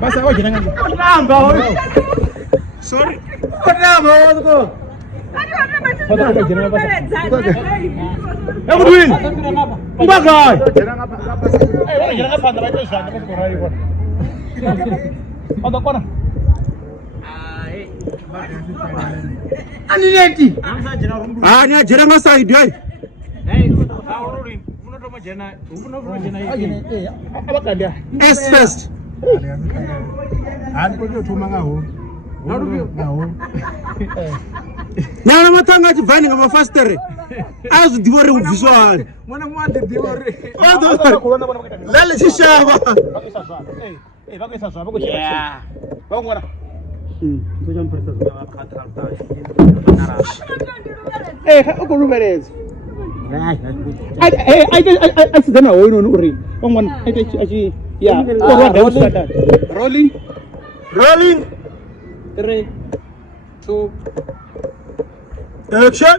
Basta hoje não. Namba hoje. Sorry. Namba hoje. Eu vou win. Bagai. Jangan apa anda baca sana kan korai kon. Ada kona. Ani nanti. Ah, ni ajaran masa hidup. S first. Nyala matanga chivani ngama fastere. Azu divore visual. Mwana mwande divore. Lale chishaba. Bakisa zwa bako chishaba. Bangwana. Ngoja mpesa zwa bakhatalta. Ukurubereza. I sit down away on Uri. One, yeah. Rolling. 3, 2. Action.